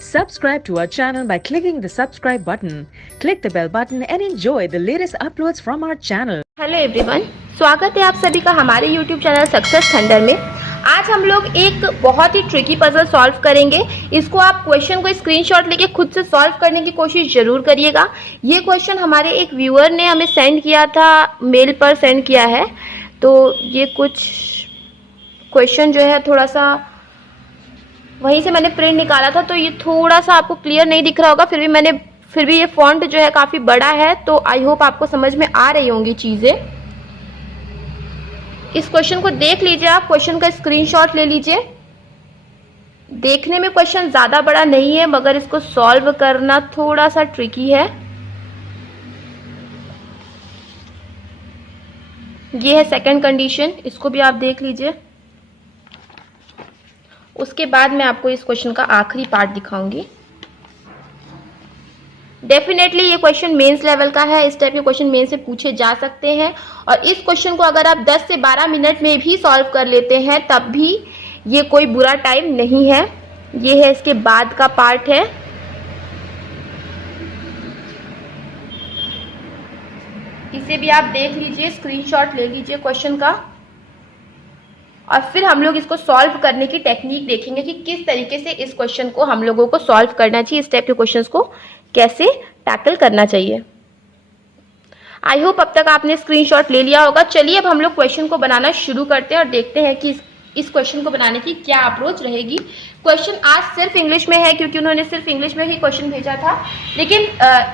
Subscribe to our channel by clicking the subscribe button. Click the bell button and enjoy the latest uploads from our channel. Hello everyone, स्वागत है आप सभी का हमारे YouTube channel success thunder में। आज हम लोग एक बहुत ही ट्रिकी पजल सॉल्व करेंगे। इसको आप क्वेश्चन को स्क्रीनशॉट लेके खुद से सॉल्व करने की कोशिश जरूर करिएगा। ये क्वेश्चन हमारे एक व्यूअर ने हमें सेंड किया था, मेल पर सेंड किया है। तो ये कुछ क्वेश्चन जो है थोड़ा सा वहीं से मैंने प्रिंट निकाला था, तो ये थोड़ा सा आपको क्लियर नहीं दिख रहा होगा। फिर भी ये फॉन्ट जो है काफी बड़ा है, तो आई होप आपको समझ में आ रही होंगी चीजें। इस क्वेश्चन को देख लीजिए, आप क्वेश्चन का स्क्रीनशॉट ले लीजिए। देखने में क्वेश्चन ज्यादा बड़ा नहीं है, मगर इसको सॉल्व करना थोड़ा सा ट्रिकी है। ये है सेकंड कंडीशन, इसको भी आप देख लीजिए। उसके बाद मैं आपको इस क्वेश्चन का आखिरी पार्ट दिखाऊंगी। डेफिनेटली ये क्वेश्चन मेंस लेवल का है। इस टाइप के क्वेश्चन मेंस से पूछे जा सकते हैं, और इस क्वेश्चन को अगर आप 10 से 12 मिनट में भी सॉल्व कर लेते हैं तब भी ये कोई बुरा टाइम नहीं है। ये है इसके बाद का पार्ट है। इसे भी आप देख लीजिए, स्क्रीनशॉट ले लीजिए क्वेश्चन का, और फिर हम लोग इसको सॉल्व करने की टेक्निक देखेंगे कि किस तरीके से इस क्वेश्चन को हम लोगों को सॉल्व करना चाहिए, इस टाइप के क्वेश्चंस को कैसे टैकल करना चाहिए। आई होप अब तक आपने स्क्रीनशॉट ले लिया होगा। चलिए अब हम लोग क्वेश्चन को बनाना शुरू करते हैं और देखते हैं कि इस क्वेश्चन को बनाने की क्या अप्रोच रहेगी। क्वेश्चन आज सिर्फ इंग्लिश में है, क्योंकि उन्होंने सिर्फ इंग्लिश में ही क्वेश्चन भेजा था, लेकिन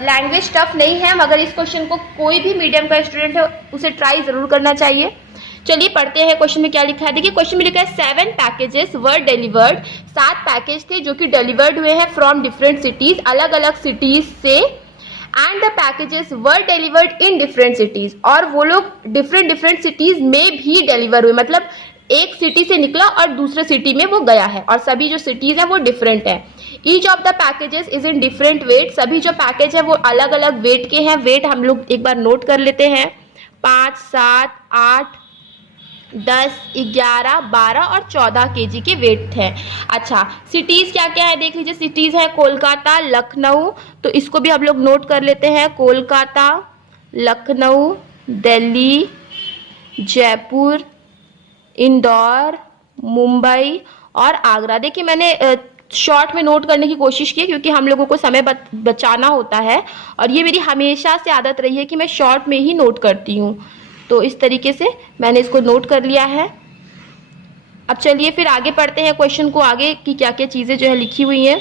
लैंग्वेज टफ नहीं है। मगर इस क्वेश्चन को कोई भी मीडियम का स्टूडेंट है उसे ट्राई जरूर करना चाहिए। चलिए पढ़ते हैं क्वेश्चन में क्या लिखा है। देखिए क्वेश्चन में लिखा है 7 पैकेजेस वर डिलीवर्ड। 7 पैकेज थे जो कि डिलीवर्ड हुए हैं फ्रॉम डिफरेंट सिटीज, अलग अलग सिटीज से। And the packages were delivered in different cities, और वो लोग डिफरेंट सिटीज में भी डिलीवर हुए, मतलब एक सिटी से निकला और दूसरे सिटी में वो गया है, और सभी जो सिटीज है वो डिफरेंट है। Each of the packages is in different weight. सभी जो पैकेज है वो अलग अलग वेट के हैं। वेट हम लोग एक बार नोट कर लेते हैं। 5, 7, 8, 10, 11, 12 और 14 केजी के वेट है। अच्छा, सिटीज क्या क्या है देख लीजिए। सिटीज है कोलकाता, लखनऊ, तो इसको भी हम लोग नोट कर लेते हैं। कोलकाता, लखनऊ, दिल्ली, जयपुर, इंदौर, मुंबई और आगरा। देखिए मैंने शॉर्ट में नोट करने की कोशिश की, क्योंकि हम लोगों को समय बचाना होता है, और ये मेरी हमेशा से आदत रही है कि मैं शॉर्ट में ही नोट करती हूँ। तो इस तरीके से मैंने इसको नोट कर लिया है। अब चलिए फिर आगे पढ़ते हैं क्वेश्चन को, आगे की क्या क्या चीजें जो है लिखी हुई हैं।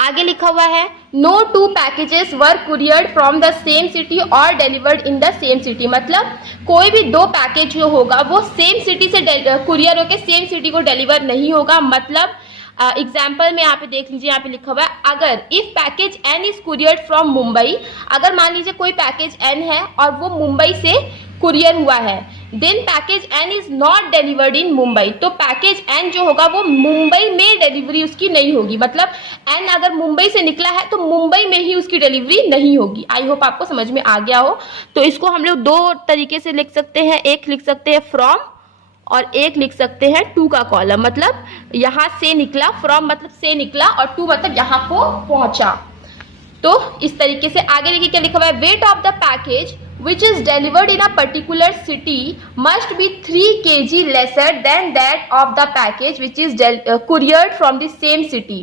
आगे लिखा हुआ है no 2 packages were couriered from the same city और delivered in the same city. मतलब कोई भी 2 पैकेज जो होगा वो सेम सिटी से कुरियर होकर सेम सिटी को डिलीवर नहीं होगा। मतलब एग्जाम्पल में यहाँ पे देख लीजिए, यहाँ पे लिखा हुआ है अगर if package N is couriered from Mumbai. अगर मान लीजिए कोई पैकेज एन है और वो मुंबई से कुरियर हुआ है, then package N is not delivered in Mumbai. तो पैकेज एन जो होगा वो मुंबई में डिलीवरी उसकी नहीं होगी। मतलब एन अगर मुंबई से निकला है तो मुंबई में ही उसकी डिलीवरी नहीं होगी। आई होप आपको समझ में आ गया हो। तो इसको हम लोग 2 तरीके से लिख सकते हैं। एक लिख सकते हैं फ्रॉम, और एक लिख सकते हैं टू का कॉलम। मतलब यहां से निकला, फ्रॉम मतलब से निकला, और टू मतलब यहां को पहुंचा। तो इस तरीके से आगे देखिए क्या लिखा हुआ है। Weight of the package which is delivered in a particular city must be 3 kg lesser than that of the package which is couriered from the same city।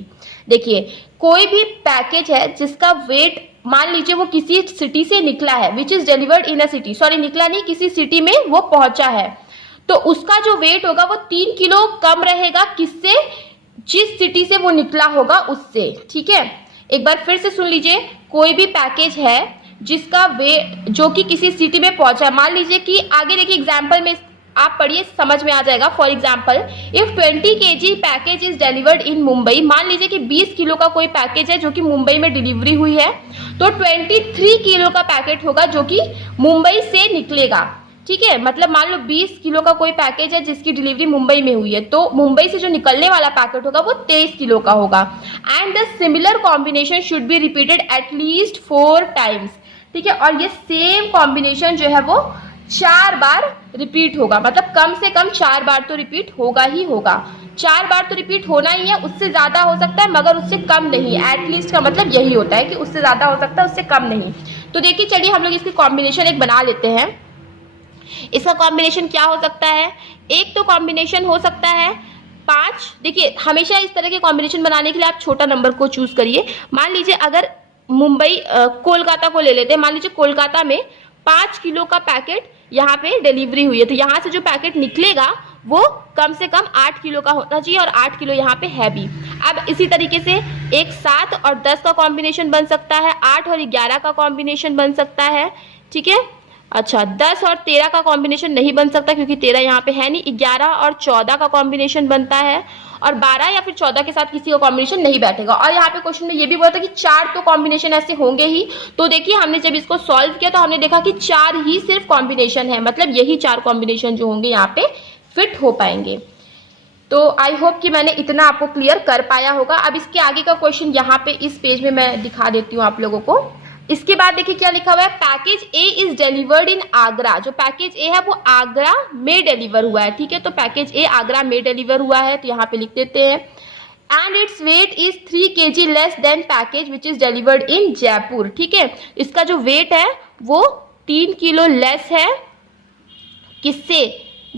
देखिए कोई भी पैकेज है जिसका वेट मान लीजिए वो किसी सिटी से निकला है, which is delivered in a city, sorry निकला नहीं, किसी सिटी में वो पहुंचा है, तो उसका जो वेट होगा वो 3 किलो कम रहेगा किससे, जिस सिटी से वो निकला होगा उससे। ठीक है, एक बार फिर से सुन लीजिए। कोई भी पैकेज है जिसका वेट जो कि किसी सिटी में पहुंचा है, मान लीजिए कि आगे देखिए एग्जाम्पल में आप पढ़िए समझ में आ जाएगा। For example if 20 kg package is delivered in Mumbai. मान लीजिए कि 20 किलो का कोई पैकेज है जो कि मुंबई में डिलीवरी हुई है, तो 23 किलो का पैकेट होगा जो कि मुंबई से निकलेगा। ठीक है, मतलब मान लो 20 किलो का कोई पैकेज है जिसकी डिलीवरी मुंबई में हुई है, तो मुंबई से जो निकलने वाला पैकेट होगा वो 23 किलो का होगा। And the similar combination should be repeated at least 4 times. ठीक है, और ये सेम कॉम्बिनेशन जो है वो 4 बार रिपीट होगा, मतलब कम से कम 4 बार तो रिपीट होगा ही होगा। 4 बार तो रिपीट होना ही है, उससे ज्यादा हो सकता है मगर उससे कम नहीं। एटलीस्ट का मतलब यही होता है कि उससे ज्यादा हो सकता है, उससे कम नहीं। तो देखिए चलिए हम लोग इसकी कॉम्बिनेशन एक बना लेते हैं। इसका कॉम्बिनेशन क्या हो सकता है? एक तो कॉम्बिनेशन हो सकता है 5। देखिए हमेशा इस तरह के कॉम्बिनेशन बनाने के लिए आप छोटा नंबर को चूज करिए। मान लीजिए अगर मुंबई कोलकाता को ले लेते हैं, मान लीजिए कोलकाता में 5 किलो का पैकेट यहाँ पे डिलीवरी हुई है, तो यहाँ से जो पैकेट निकलेगा वो कम से कम 8 किलो का होना चाहिए, और 8 किलो यहाँ पे है भी। अब इसी तरीके से एक 7 और 10 का कॉम्बिनेशन बन सकता है, 8 और 11 का कॉम्बिनेशन बन सकता है, ठीक है। अच्छा 10 और 13 का कॉम्बिनेशन नहीं बन सकता क्योंकि 13 यहाँ पे है नहीं। 11 और 14 का कॉम्बिनेशन बनता है, और 12 या फिर 14 के साथ किसी का कॉम्बिनेशन नहीं बैठेगा। और यहाँ पे क्वेश्चन में ये भी बोला था कि 4 तो कॉम्बिनेशन ऐसे होंगे ही। तो देखिए हमने जब इसको सॉल्व किया तो हमने देखा कि 4 ही सिर्फ कॉम्बिनेशन है, मतलब यही 4 कॉम्बिनेशन जो होंगे यहाँ पे फिट हो पाएंगे। तो आई होप कि मैंने इतना आपको क्लियर कर पाया होगा। अब इसके आगे का क्वेश्चन यहाँ पे इस पेज में मैं दिखा देती हूँ आप लोगों को। इसके बाद देखिए क्या लिखा हुआ है, पैकेज ए इज डिलीवर्ड इन आगरा। जो पैकेज ए है वो आगरा में डिलीवर हुआ है, ठीक है। तो पैकेज ए आगरा में डिलीवर हुआ है, तो यहाँ पे लिख देते हैं and its weight is 3 kg less than package which is delivered इन जयपुर, ठीक है। इसका जो वेट है वो 3 किलो लेस है, किससे?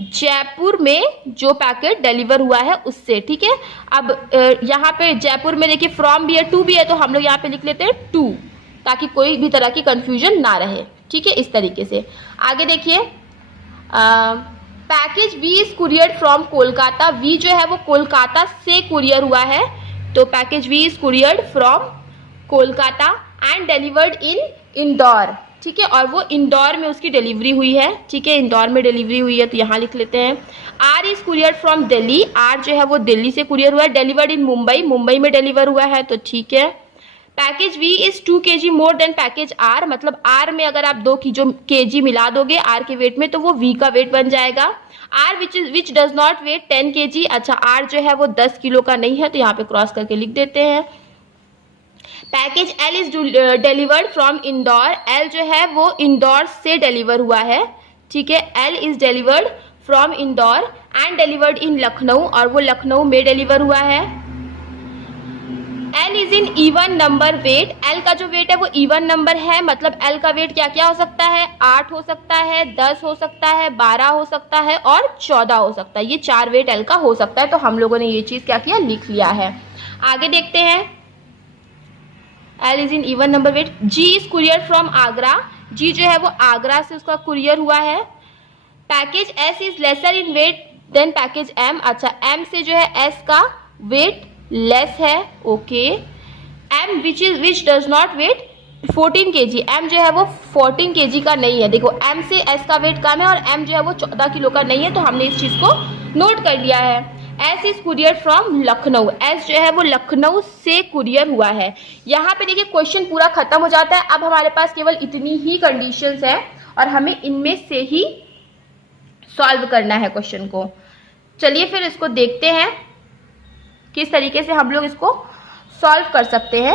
जयपुर में जो पैकेट डिलीवर हुआ है उससे, ठीक है। अब यहाँ पे जयपुर में देखिए फ्रॉम भी है, टू भी है, तो हम लोग यहाँ पे लिख लेते हैं 2, ताकि कोई भी तरह की कंफ्यूजन ना रहे, ठीक है। इस तरीके से आगे देखिए, package V is couriered from Kolkata. V जो है वो कोलकाता से कुरियर हुआ है, तो package V is couriered from Kolkata and delivered in Indore, ठीक है। और वो इंदौर में उसकी डिलीवरी हुई है, ठीक है, इंदौर में डिलीवरी हुई है, तो यहाँ लिख लेते हैं R is couriered from Delhi. R जो है वो दिल्ली से कुरियर हुआ है। डिलीवर्ड इन मुंबई, मुंबई में डिलीवर हुआ है, तो ठीक है। Package V is 2 kg more than package R, मतलब आर में अगर आप 2 kg मिला दोगे आर के वेट में तो वो वी का वेट बन जाएगा। R which does not weight 10 kg। अच्छा आर जो है वो 10 किलो का नहीं है, तो यहाँ पे क्रॉस करके लिख देते हैं। Package L is delivered from Indore. L जो है वो इंदौर से डिलीवर हुआ है, ठीक है। L is delivered from Indore and delivered in Lucknow, और वो लखनऊ में डिलीवर हुआ है। L is in even number weight. L का जो वेट है वो इवन नंबर है, मतलब L का वेट क्या क्या हो सकता है? 8 हो सकता है, 10 हो सकता है, 12 हो सकता है और 14 हो सकता है। ये 4 वेट L का हो सकता है, तो हम लोगों ने ये चीज क्या किया, लिख लिया है। आगे देखते हैं, L is in even number weight. G is courier from Agra. G जो है वो आगरा से उसका कुरियर हुआ है। Package S is lesser in weight than package M। अच्छा M से जो है S का वेट लेस है, okay. M which does not weight 14 kg। M जो है वो 14 kg का नहीं है। देखो M से S का वेट कम है और M जो है वो 14 किलो का नहीं है, तो हमने इस चीज को नोट कर लिया है। S is courier from Lucknow. S जो है वो लखनऊ से कुरियर हुआ है। यहाँ पे देखिए क्वेश्चन पूरा खत्म हो जाता है। अब हमारे पास केवल इतनी ही कंडीशंस है और हमें इनमें से ही सॉल्व करना है क्वेश्चन को। चलिए फिर इसको देखते हैं किस तरीके से हम लोग इसको सॉल्व कर सकते हैं,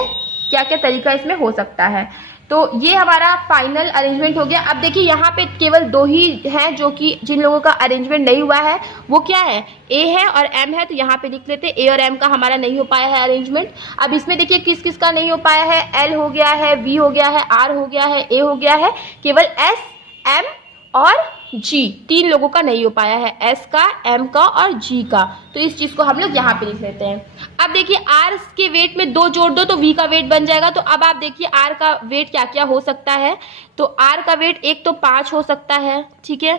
क्या क्या तरीका इसमें हो सकता है। तो ये हमारा फाइनल अरेंजमेंट हो गया। अब देखिए यहाँ पे केवल 2 ही हैं जो कि जिन लोगों का अरेंजमेंट नहीं हुआ है, वो क्या है, ए है और एम है, तो यहाँ पे लिख लेते हैं ए और एम का हमारा नहीं हो पाया है अरेंजमेंट। अब इसमें देखिए किस किस का नहीं हो पाया है, एल हो गया है, वी हो गया है, आर हो गया है, ए हो गया है, केवल एस, एम और जी 3 लोगों का नहीं हो पाया है, एस का, एम का और जी का। तो इस चीज को हम लोग यहाँ पे लिख लेते हैं। अब देखिए आर के वेट में 2 जोड़ दो तो वी का वेट बन जाएगा। तो अब आप देखिए आर का वेट क्या क्या हो सकता है। तो आर का वेट एक तो 5 हो सकता है, ठीक है,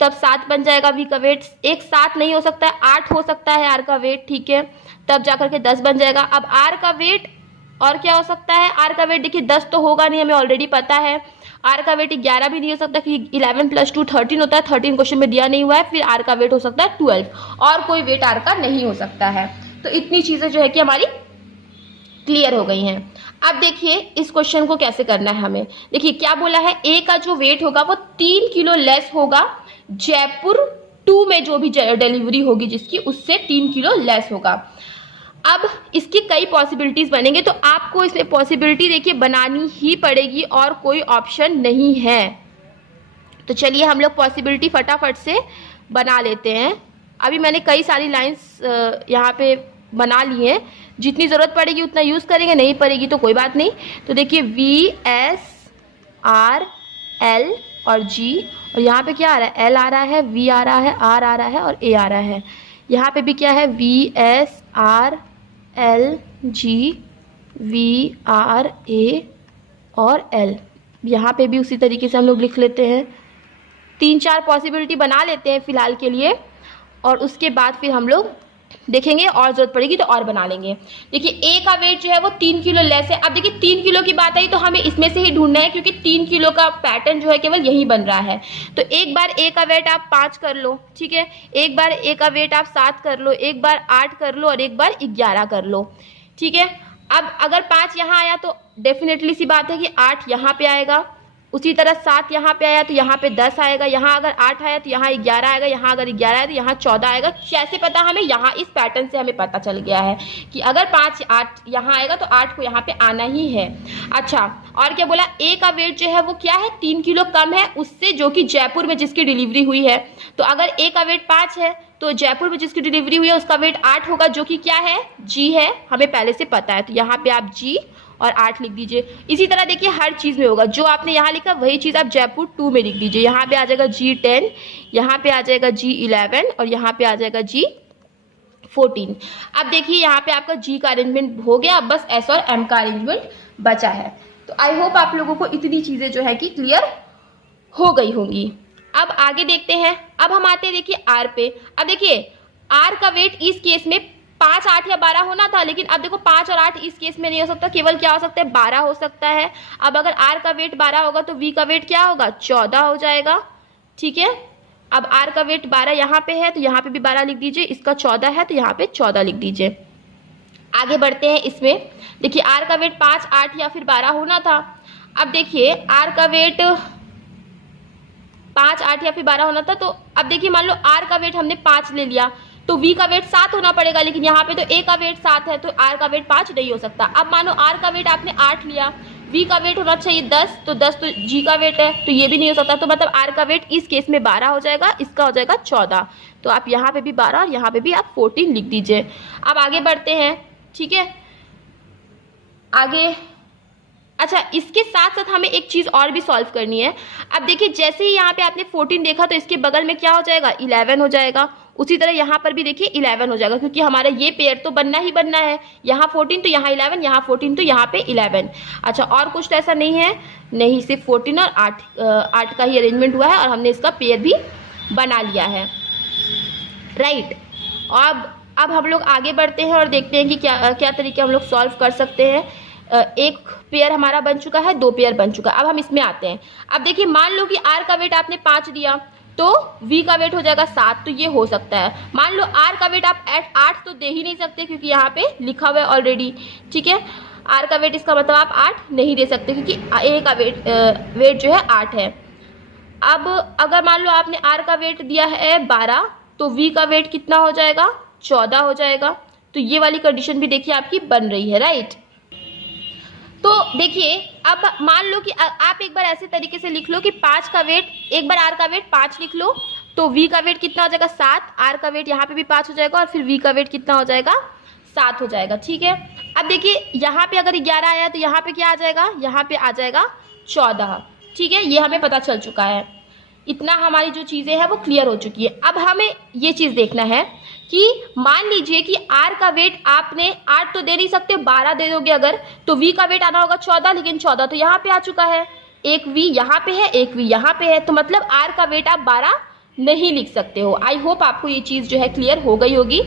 तब 7 बन जाएगा। वी का वेट एक 7 नहीं हो सकता है, 8 हो सकता है आर का वेट, ठीक है, तब जाकर के 10 बन जाएगा। अब आर का वेट और क्या हो सकता है, आर का वेट देखिए 10 तो होगा नहीं, हमें ऑलरेडी पता है। आर का वेट 11 भी नहीं हो सकता क्योंकि 11 + 2 13 होता है, 13 क्वेश्चन में दिया नहीं हुआ है। फिर आर का वेट हो सकता है 12 और कोई वेट आर का नहीं हो सकता है। तो इतनी चीजें जो है कि हमारी क्लियर हो गई हैं। अब देखिए इस क्वेश्चन को कैसे करना है हमें। देखिए क्या बोला है, ए का जो वेट होगा वो 3 किलो लेस होगा, जयपुर 2 में जो भी डिलीवरी होगी जिसकी, उससे 3 किलो लेस होगा। अब इसकी कई पॉसिबिलिटीज बनेंगे, तो आपको इसमें पॉसिबिलिटी देखिए बनानी ही पड़ेगी और कोई ऑप्शन नहीं है। तो चलिए हम लोग पॉसिबिलिटी फटाफट से बना लेते हैं। अभी मैंने कई सारी लाइंस यहाँ पे बना ली हैं, जितनी ज़रूरत पड़ेगी उतना यूज़ करेंगे, नहीं पड़ेगी तो कोई बात नहीं। तो देखिए VSRL और G, और यहाँ पे क्या आ रहा है, L आ रहा है, V आ रहा है, R आ रहा है और A आ रहा है। यहाँ पे भी क्या है, VSRLG VRA और L। यहाँ पे भी उसी तरीके से हम लोग लिख लेते हैं। 3-4 पॉसिबिलिटी बना लेते हैं फ़िलहाल के लिए, और उसके बाद फिर हम लोग देखेंगे और ज़रूरत पड़ेगी तो और बना लेंगे। देखिए A का वेट जो है वो 3 किलो लेस है। अब देखिए 3 किलो की बात आई तो हमें इसमें से ही ढूंढना है, क्योंकि 3 किलो का पैटर्न जो है केवल यही बन रहा है। तो एक बार A का वेट आप 5 कर लो, ठीक है, एक बार A का वेट आप 7 कर लो, एक बार 8 कर लो और एक बार 11 कर लो, ठीक है। अब अगर 5 यहाँ आया तो डेफिनेटली सी बात है कि 8 यहाँ पे आएगा, उसी तरह 7 यहाँ पे आया तो यहाँ पे 10 आएगा, यहाँ अगर 8 आया तो यहाँ 11 आएगा, यहाँ अगर 11 आया तो यहाँ 14 आएगा। कैसे पता हमें, यहाँ इस पैटर्न से हमें पता चल गया है कि अगर 5 8 यहाँ आएगा तो 8 को यहाँ पे आना ही है। अच्छा, और क्या बोला, A का वेट जो है वो क्या है, 3 किलो कम है उससे जो कि जयपुर में जिसकी डिलीवरी हुई है। तो अगर A का वेट 5 है तो जयपुर में जिसकी डिलीवरी हुई है उसका वेट 8 होगा, जो कि क्या है, G है, हमें पहले से पता है। तो यहाँ पे आप G और 8 लिख दीजिए। इसी तरह देखिए हर चीज़ में होगा, जो आपने यहाँ लिखा वही चीज़ आप जयपुर 2 में लिख दीजिए। यहाँ पे आ जाएगा G10, यहाँ पे आ जाएगा G11 और यहाँ पे आ जाएगा G14। अब देखिए यहाँ पे आपका G का अरेंजमेंट हो गया, अब बस S और M का अरेंजमेंट बचा है। तो आई होप आप लोगों को इतनी चीज़ें जो है कि क्लियर हो गई होंगी। अब आगे देखते हैं। अब हम आते हैं देखिए R पे। अब देखिए R का वेट इस केस में 5 8 या 12 होना था, लेकिन अब देखो 5 और 8 इस केस में नहीं हो सकता, केवल क्या हो सकता है, 12 हो सकता है। अब अगर R का वेट 12 होगा तो V का वेट क्या होगा, 14 हो जाएगा, ठीक है। अब R का वेट 12 यहाँ पे है तो यहाँ पे भी 12 लिख दीजिए, इसका 14 है तो यहाँ पे 14 लिख दीजिए। आगे बढ़ते हैं इसमें। देखिए R का वेट 5 8 या फिर 12 होना था। अब देखिए R का वेट 5 8 या फिर 12 होना था, तो अब देखिए मान लो R का वेट हमने 5 ले लिया तो V का वेट 7 होना पड़ेगा, लेकिन यहाँ पे तो A का वेट 7 है तो R का वेट 5 नहीं हो सकता। अब मानो R का वेट आपने 8 लिया, V का वेट होना चाहिए 10, तो 10 तो G का वेट है तो ये भी नहीं हो सकता। तो मतलब R का वेट इस केस में 12 हो जाएगा, इसका हो जाएगा 14। तो आप यहाँ पे भी 12 और यहाँ पे भी आप 14 लिख दीजिए। अब आगे बढ़ते हैं, ठीक है, आगे। अच्छा, इसके साथ साथ हमें एक चीज़ और भी सॉल्व करनी है। अब देखिए जैसे ही यहाँ पे आपने 14 देखा तो इसके बगल में क्या हो जाएगा, 11 हो जाएगा। उसी तरह यहाँ पर भी देखिए 11 हो जाएगा, क्योंकि हमारा ये पेयर तो बनना ही बनना है। यहाँ 14 तो यहाँ 11, यहाँ 14 तो यहाँ पे 11। अच्छा, और कुछ तो ऐसा नहीं है, नहीं, सिर्फ 14 और 8 का ही अरेंजमेंट हुआ है और हमने इसका पेयर भी बना लिया है, राइट। अब हम लोग आगे बढ़ते हैं और देखते हैं कि क्या क्या तरीके हम लोग सॉल्व कर सकते हैं। एक पेयर हमारा बन चुका है, 2 पेयर बन चुका है। अब हम इसमें आते हैं। अब देखिए मान लो कि R का वेट आपने 5 दिया तो V का वेट हो जाएगा 7, तो ये हो सकता है। मान लो R का वेट आप 8 तो दे ही नहीं सकते, क्योंकि यहाँ पे लिखा हुआ है ऑलरेडी, ठीक है। R का वेट इसका मतलब आप 8 नहीं दे सकते, क्योंकि A का वेट जो है 8 है। अब अगर मान लो आपने R का वेट दिया है 12 तो V का वेट कितना हो जाएगा, 14 हो जाएगा। तो ये वाली कंडीशन भी देखिए आपकी बन रही है, राइट। तो देखिए अब मान लो कि आप एक बार ऐसे तरीके से लिख लो कि 5 का वेट, एक बार R का वेट 5 लिख लो तो V का वेट कितना हो जाएगा, 7। R का वेट यहाँ पे भी 5 हो जाएगा और फिर V का वेट कितना हो जाएगा, 7 हो जाएगा, ठीक है। अब देखिए यहाँ पे अगर 11 आया तो यहाँ पे क्या आ जाएगा, यहाँ पे आ जाएगा 14, ठीक है। ये हमें पता चल चुका है, इतना हमारी जो चीज़ें हैं वो क्लियर हो चुकी है। अब हमें ये चीज़ देखना है कि मान लीजिए कि R का वेट आपने 8 तो दे नहीं सकते, 12 दे दोगे अगर, तो V का वेट आना होगा 14, लेकिन 14 तो यहाँ पे आ चुका है। एक V यहाँ पे है, एक V यहाँ पे है, तो मतलब R का वेट आप 12 नहीं लिख सकते हो। आई होप आपको ये चीज़ जो है क्लियर हो गई होगी।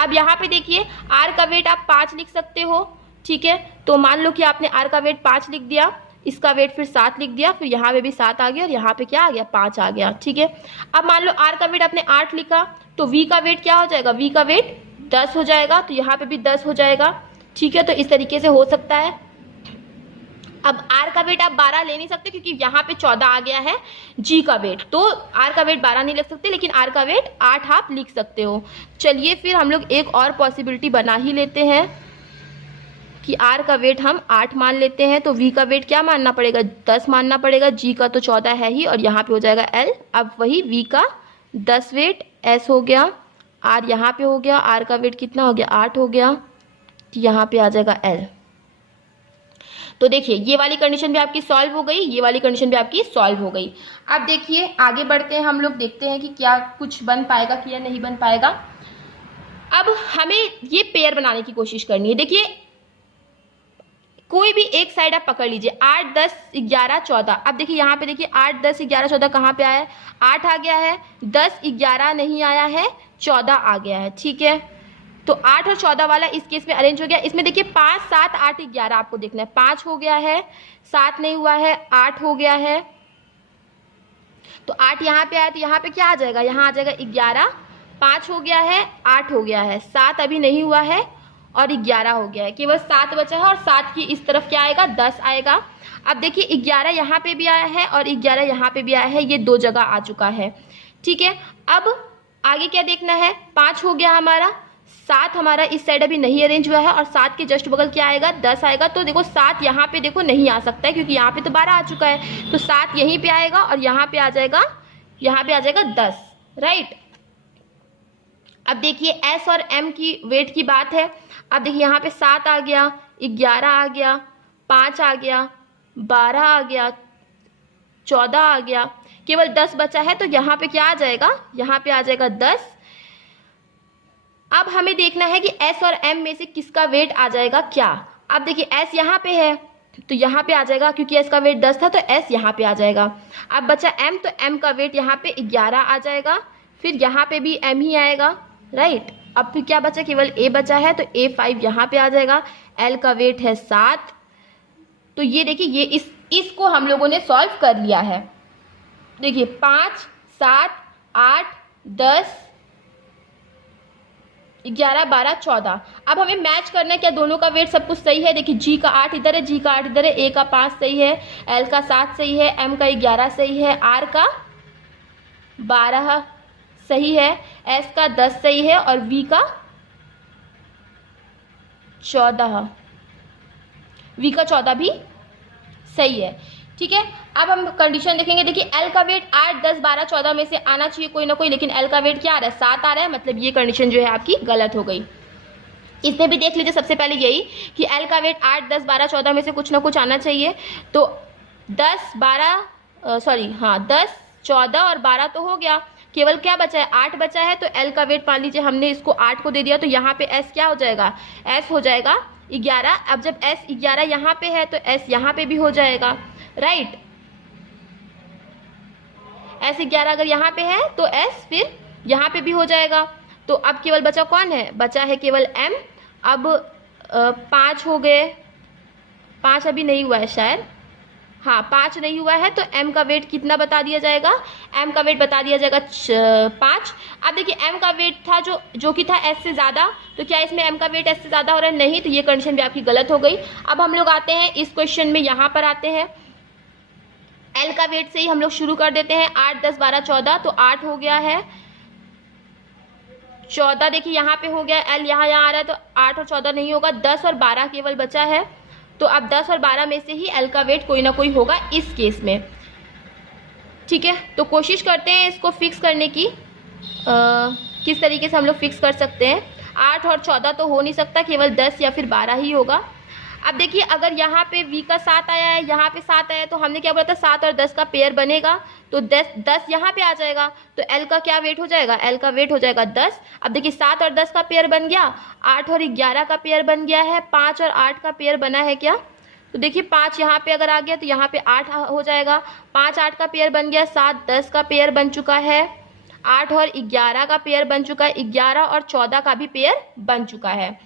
अब यहाँ पे देखिए R का वेट आप 5 लिख सकते हो, ठीक है। तो मान लो कि आपने R का वेट 5 लिख दिया, इसका वेट फिर 7 लिख दिया, फिर यहाँ पे भी 7 आ गया और यहाँ पे क्या आ गया, 5 आ गया, ठीक है। अब मान लो R का वेट आपने 8 लिखा तो V का वेट क्या हो जाएगा, V का वेट 10 हो जाएगा, तो यहाँ पे भी 10 हो जाएगा, ठीक है। तो इस तरीके से हो सकता है। अब आर का वेट आप 12 ले नहीं सकते क्योंकि यहाँ पे 14 आ गया है जी का वेट, तो आर का वेट 12 नहीं लिख सकते, लेकिन आर का वेट 8 आप लिख सकते हो। चलिए फिर हम लोग एक और पॉसिबिलिटी बना ही लेते हैं कि आर का वेट हम 8 मान लेते हैं, तो वी का वेट क्या मानना पड़ेगा, 10 मानना पड़ेगा, जी का तो 14 है ही और यहाँ पे हो जाएगा एल। अब वही वी का 10 वेट एस हो गया, आर यहाँ पे हो गया, आर का वेट कितना हो गया 8 हो गया, तो यहाँ पे आ जाएगा एल। तो देखिए ये वाली कंडीशन भी आपकी सॉल्व हो गई, ये वाली कंडीशन भी आपकी सॉल्व हो गई। अब देखिए आगे बढ़ते हैं हम लोग, देखते हैं कि क्या कुछ बन पाएगा कि या नहीं बन पाएगा। अब हमें ये पेयर बनाने की कोशिश करनी है। देखिए कोई भी एक साइड आप पकड़ लीजिए, 8 10 11 14। अब देखिए यहाँ पे देखिए 8 10 11 14 कहाँ पे आया है, 8 आ गया है, 10 11 नहीं आया है, 14 आ गया है, ठीक है। तो 8 और 14 वाला इस केस में अरेंज हो गया। इसमें देखिए 5 7 8 11 आपको देखना है, 5 हो गया है, 7 नहीं हुआ है, 8 हो गया है, तो 8 यहाँ पे आया, तो यहाँ पे क्या आ जाएगा, यहाँ आ जाएगा 11, 5 हो गया है, 8 हो गया है, 7 अभी नहीं हुआ है और 11 हो गया है, केवल 7 बचा है और 7 की इस तरफ क्या आएगा 10 आएगा। अब देखिए 11 यहाँ पे भी आया है और 11 यहाँ पे भी आया है, ये 2 जगह आ चुका है, ठीक है। अब आगे क्या देखना है, 5 हो गया हमारा, 7 हमारा इस साइड अभी नहीं अरेंज हुआ है और 7 के जस्ट बगल क्या आएगा 10 आएगा। तो देखो 7 यहाँ पे देखो नहीं आ सकता है क्योंकि यहाँ पे तो 12 आ चुका है, तो 7 यहीं पे आएगा और यहाँ पे आ जाएगा, यहाँ पे आ जाएगा 10, राइट। अब देखिए एस और एम की वेट की बात है। अब देखिए यहाँ पे 7 आ गया, 11 आ गया, 5 आ गया, 12 आ गया, 14 आ गया, केवल 10 बचा है, तो यहाँ पे क्या आ जाएगा, यहाँ पे आ जाएगा 10। अब हमें देखना है कि एस और एम में से किसका वेट आ जाएगा क्या। अब देखिए एस यहाँ पे है तो यहाँ पे आ जाएगा, क्योंकि एस का वेट 10 था तो एस यहाँ पे आ जाएगा। अब बचा एम, तो एम का वेट यहाँ पे 11 आ जाएगा, फिर यहाँ पे भी एम ही आएगा, राइट। अब फिर क्या बचा, केवल ए बचा है, तो ए 5 यहाँ पे आ जाएगा, एल का वेट है 7। तो ये देखिए ये इसको हम लोगों ने सॉल्व कर लिया है। देखिए 5 7 8 10 11 12 14। अब हमें मैच करना है क्या दोनों का वेट सब कुछ सही है। देखिए जी का 8 इधर है, जी का 8 इधर है, ए का 5 सही है, एल का 7 सही है, एम का 11 सही है, आर का 12 सही है, एस का 10 सही है और वी का 14, वी का 14 भी सही है, ठीक है। अब हम कंडीशन देखेंगे। देखिए एल का वेट 8 10 12 14 में से आना चाहिए कोई ना कोई, लेकिन एल का वेट क्या आ रहा है 7 आ रहा है, मतलब ये कंडीशन जो है आपकी गलत हो गई। इसमें भी देख लीजिए सबसे पहले यही कि एल का वेट 8 10 12 14 में से कुछ ना कुछ आना चाहिए, तो 10 14 और 12 तो हो गया, केवल क्या बचा है 8 बचा है, तो एल का वेट मान लीजिए हमने इसको 8 को दे दिया, तो यहाँ पे एस क्या हो जाएगा, एस हो जाएगा 11। अब जब एस 11 यहाँ पे है तो एस यहाँ पे भी हो जाएगा, राइट। एस 11 अगर यहाँ पे है तो एस फिर यहाँ पे भी हो जाएगा। तो अब केवल बचा कौन है, बचा है केवल एम। अब 5 हो गए, 5 अभी नहीं हुआ है शायद, हाँ 5 नहीं हुआ है, तो एम का वेट कितना बता दिया जाएगा, एम का वेट बता दिया जाएगा 5। अब देखिए एम का वेट था जो कि था एस से ज़्यादा, तो क्या इसमें एम का वेट एस से ज़्यादा हो रहा है, नहीं, तो ये कंडीशन भी आपकी गलत हो गई। अब हम लोग आते हैं इस क्वेश्चन में, यहाँ पर आते हैं एल का वेट से ही हम लोग शुरू कर देते हैं। 8 10 12 14, तो 8 हो गया है, 14 देखिए यहाँ पे हो गया, एल यहाँ आ रहा है, तो 8 और 14 नहीं होगा, 10 और 12 केवल बचा है, तो अब 10 और 12 में से ही एल का वेट कोई ना कोई होगा इस केस में, ठीक है। तो कोशिश करते हैं इसको फिक्स करने की, किस तरीके से हम लोग फिक्स कर सकते हैं। 8 और 14 तो हो नहीं सकता, केवल 10 या फिर 12 ही होगा। अब देखिए अगर यहाँ पे v का 7 आया है, यहाँ पे 7 आया है, तो हमने क्या बोला था 7 और 10 का पेयर बनेगा, तो 10 यहाँ पे आ जाएगा, तो L का क्या वेट हो जाएगा, L का वेट हो जाएगा 10। अब देखिए 7 और 10 का पेयर बन गया, 8 और 11 का पेयर बन गया है, 5 और 8 का पेयर बना है क्या, तो देखिए 5 यहाँ पे अगर आ गया तो यहाँ पे 8 हो जाएगा, 5 8 का पेयर बन गया, 7 10 का पेयर बन चुका है, 8 और 11 का पेयर बन चुका है, 11 और 14 का भी पेयर बन चुका है।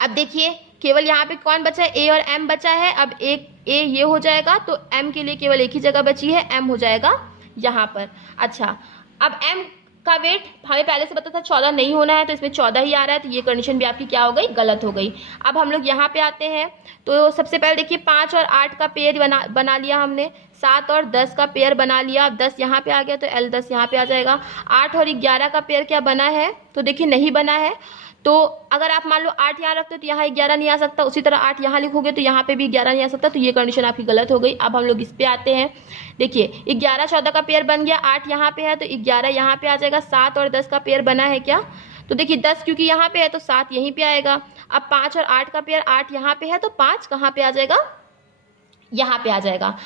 अब देखिए केवल यहाँ पे कौन बचा है, ए और एम बचा है। अब एक ए ये हो जाएगा, तो एम के लिए केवल एक ही जगह बची है, एम हो जाएगा यहाँ पर। अच्छा अब एम का वेट हमें पहले से पता था 14 नहीं होना है, तो इसमें 14 ही आ रहा है, तो ये कंडीशन भी आपकी क्या हो गई, गलत हो गई। अब हम लोग यहाँ पे आते हैं, तो सबसे पहले देखिए 5 और 8 का पेयर बना लिया हमने, 7 और 10 का पेयर बना लिया। अब 10 यहाँ पे आ गया तो L10 यहाँ पे आ जाएगा। 8 और 11 का पेयर क्या बना है, तो देखिए नहीं बना है। तो अगर आप मान लो 8 यहाँ रखते हो तो यहाँ 11 नहीं आ सकता, उसी तरह 8 यहाँ लिखोगे तो यहाँ पे भी 11 नहीं आ सकता, तो ये कंडीशन आपकी गलत हो गई। अब हम लोग इस पे आते हैं, देखिए 11 14 का पेयर बन गया, 8 यहाँ पे है तो 11 यहाँ पे आ जाएगा। 7 और 10 का पेयर बना है क्या, तो देखिए 10 क्योंकि यहाँ पे है तो 7 यहीं पे आएगा। अब 5 और 8 का पेयर, 8 यहाँ पे है तो 5 कहाँ पे आ जाएगा, यहाँ पे आ जाएगा।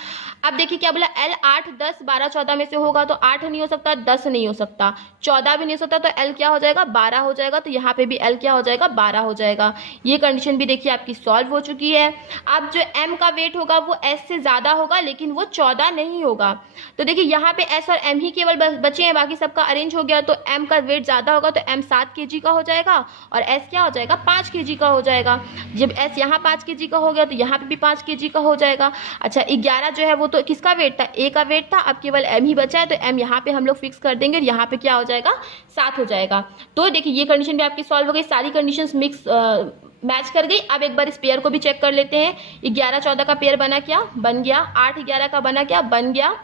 अब देखिए क्या बोला, L 8 10 12 14 में से होगा तो 8 नहीं हो सकता, 10 नहीं हो सकता, 14 भी नहीं हो सकता, तो L क्या हो जाएगा, 12 हो जाएगा। तो यहाँ पे भी L क्या हो जाएगा, 12 हो जाएगा। ये कंडीशन भी देखिए आपकी सॉल्व हो चुकी है। अब जो M का वेट होगा वो S से ज्यादा होगा, लेकिन वो 14 नहीं होगा। तो देखिए यहाँ पे S और M ही केवल बचे हैं, बाकी सबका अरेंज हो गया। तो M का वेट ज्यादा होगा तो M 7 kg का हो जाएगा और S क्या हो जाएगा, 5 kg का हो जाएगा। जब S यहाँ 5 kg का हो गया तो यहाँ पे भी 5 kg का हो जाएगा। अच्छा 11 जो है वो तो किसका वेट था, A का वेट था, अब केवल M ही बचा है, तो M यहाँ पे हम लोग फिक्स कर देंगे और यहाँ पे क्या हो जाएगा, 7 हो जाएगा। तो देखिए ये कंडीशन भी आपकी सॉल्व हो गई, सारी कंडीशंस मिक्स मैच कर गई। अब एक बार इस पेयर को भी चेक कर लेते हैं। 11 14 का पेयर बना क्या, बन गया। 8 11 का बना क्या, बन गया।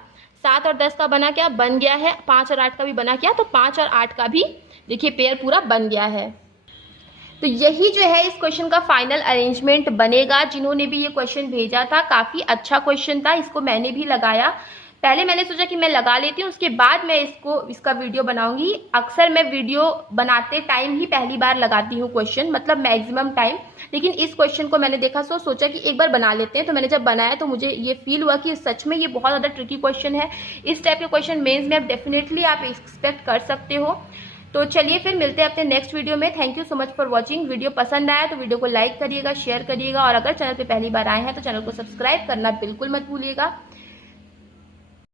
7 और 10 का बना क्या, बन गया है। 5 और 8 का भी बना क्या, तो 5 और 8 का भी देखिए पेयर पूरा बन गया है। तो यही जो है इस क्वेश्चन का फाइनल अरेंजमेंट बनेगा। जिन्होंने भी ये क्वेश्चन भेजा था, काफी अच्छा क्वेश्चन था, इसको मैंने भी लगाया। पहले मैंने सोचा कि मैं लगा लेती हूँ, उसके बाद मैं इसका वीडियो बनाऊंगी। अक्सर मैं वीडियो बनाते टाइम ही पहली बार लगाती हूँ क्वेश्चन, मतलब मैक्सिमम टाइम, लेकिन इस क्वेश्चन को मैंने देखा सोचा कि एक बार बना लेते हैं। तो मैंने जब बनाया तो मुझे ये फील हुआ कि सच में ये बहुत ज़्यादा ट्रिकी क्वेश्चन है। इस टाइप के क्वेश्चन मेंस में डेफिनेटली आप एक्सपेक्ट कर सकते हो। तो चलिए फिर मिलते हैं अपने नेक्स्ट वीडियो में। Thank you so much for watching. Video पसंद आया तो वीडियो को लाइक करिएगा, शेयर करिएगा, और अगर चैनल पे पहली बार आए हैं तो चैनल को सब्सक्राइब करना बिल्कुल मत भूलिएगा।